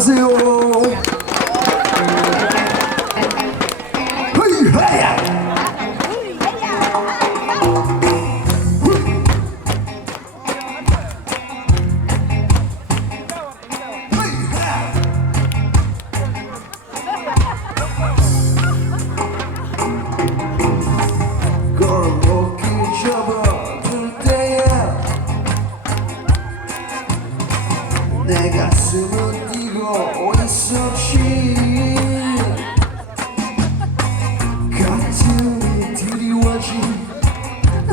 안녕하세요. 헤이 하야. 헤이 하야. 걸어오기 접어들 때야 내 가슴은 뛰고 있었지 가슴이 드리워진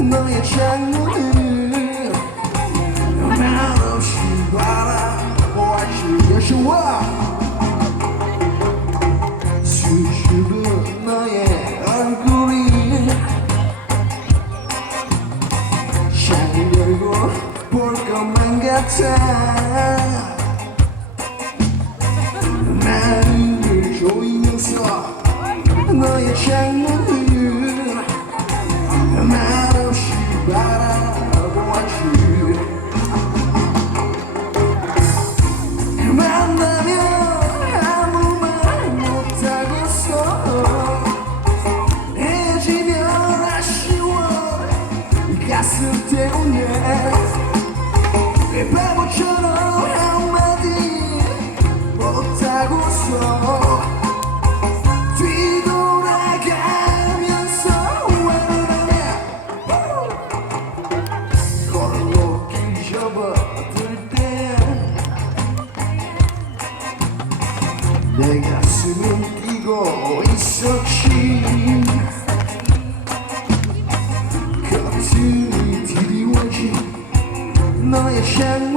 너의 창문을 말없이 바라보았지 여시와 수줍은 너의 얼굴이 창을 열고 볼 것만 같아 나를 조이면서 너의 창문을 말없이 바라보았지. 만나면 아무 말 못하고서 헤어지면 아쉬워. 가슴 때문에 내 바보처럼 너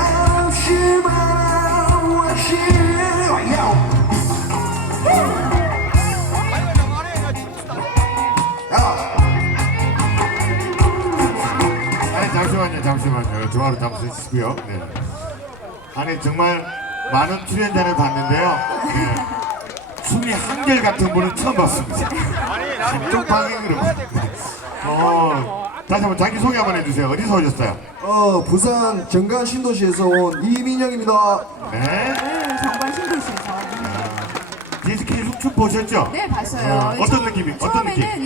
잠시만요 잠시만요 조화로 잠시시고요 네. 아니 정말 많은 출연자를 봤는데요 네. 춤이 한결 같은 분은 처음 봤습니다 좀 방향으로 어, 다시 한번 자기 소개 한번 해주세요 어디서 오셨어요? 어 부산 정관 신도시에서 온 이민영입니다. 네 네, 정관 신도시에서. 뒤에서 계속 춤 보셨죠? 네, 봤어요. 어, 어떤 느낌이- 어떤 처음에는 느낌?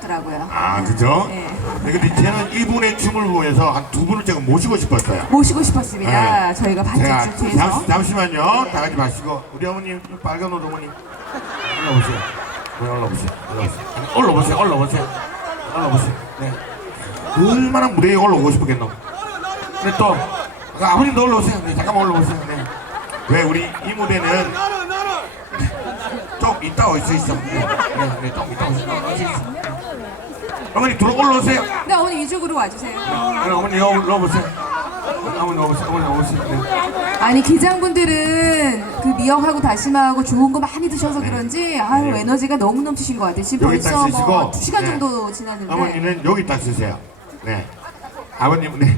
똑같더라고요. 아 그죠? 네. 네, 근데 저는 이분의 춤을 보면서 한 두 분을 제가 모시고 싶었어요 모시고 싶었습니다. 네. 저희가 제가 반짝. 잠시, 잠시만요. 다 같이 마시고 우리 어머님 빨간 옷 어머님 올라오세요. 네, 올라오세요. 올라오세요. 올라오세요. 올라오세요. 올라오세요. 네. 얼마나 무대에 올라오고 싶었겠노. 근데 또 아까 아버님도 올라오세요. 네, 잠깐만 올라오세요. 네. 왜 우리 이 무대는 좀 이따 어디 있어? 네, 네, 네, 좀 이따 어디 있어? 어머니 들어 올라오세요. 네, 어머니 이쪽으로 와주세요. 네, 어머니 여기 넣어보세요. 어머니 넣어보세요. 어머니 넣어보세요. 네. 아니 기장분들은 그 미역하고 다시마하고 좋은 거 많이 드셔서 그런지 아유 네. 에너지가 너무 넘치신 것 같아요. 지금 여기 딱 벌써 쓰시고, 뭐 2시간 네. 정도 지났는데 어머니는 여기 딱 쓰세요. 네. 아버님, 네.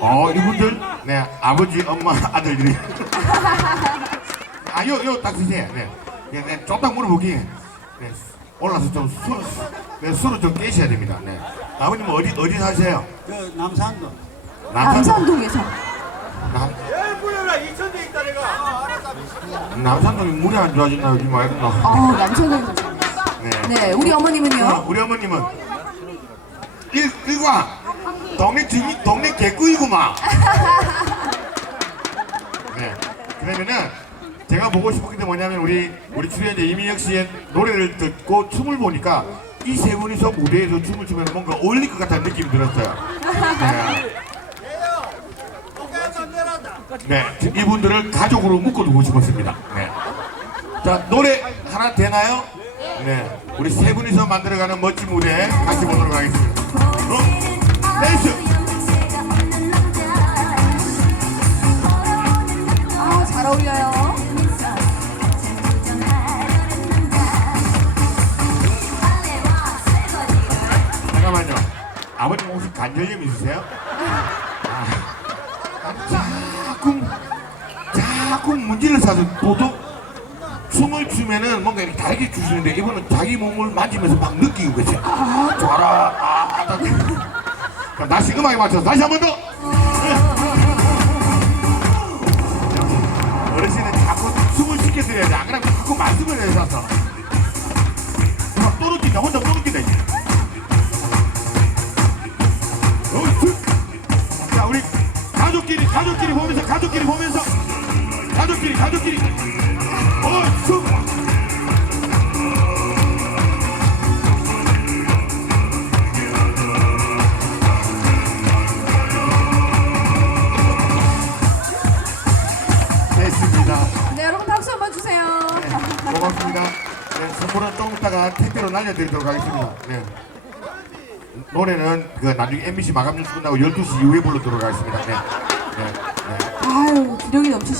어, 이분들, 네. 아버지, 엄마, 아들들이. 아, 요, 요 딱 쓰세요. 네. 네, 네. 좀딱 물어보기. 네. 올라서 좀 술, 네, 술을 좀 깨셔야 됩니다. 네. 아버님 어디, 어디 사세요? 그 남산도 남산동에서 남, 물어라 이천대 있다 내가 남산동이 물이 안 좋아진다, 요즘 알겠나? 어 남산동에서 네. 네 우리 어, 어머님은요 우리 어머님은 일, 일과 동네 주민 동네 개꾸이구만. 네. 그러면은 제가 보고 싶은 게 뭐냐면 우리 우리 출연자 이민혁 씨의 노래를 듣고 춤을 보니까 이 세 분이서 무대에서 춤을 추면 뭔가 어울릴 것 같다는 느낌이 들었어요. 네. 네, 이분들을 가족으로 묶어두고 싶었습니다. 네. 자 노래 하나 되나요? 네, 우리 세 분이서 만들어가는 멋진 무대 같이 보도록 하겠습니다. 간절염 있으세요? 아, 자꾸 자꾸 문제를 사서 보통 춤을 추면은 뭔가 이렇게 다르게 추시는데 이분은 자기 몸을 만지면서 막 느끼고 계세요. 아 좋아라. 아, 나. 그럼 다시 음악에 맞춰서 다시 한 번 더. 어르신은 자꾸 숨을 쉽게 들여야 돼. 안 그러면 자꾸 말씀을 해서. 택배로 날려드리도록 하겠습니다. 네. 노래는 그 나중에 MBC 마감 뉴스 끝나고 12시 이후에 불러드리도록 하겠습니다. 네. 네. 네. 아유 기력이 넘치시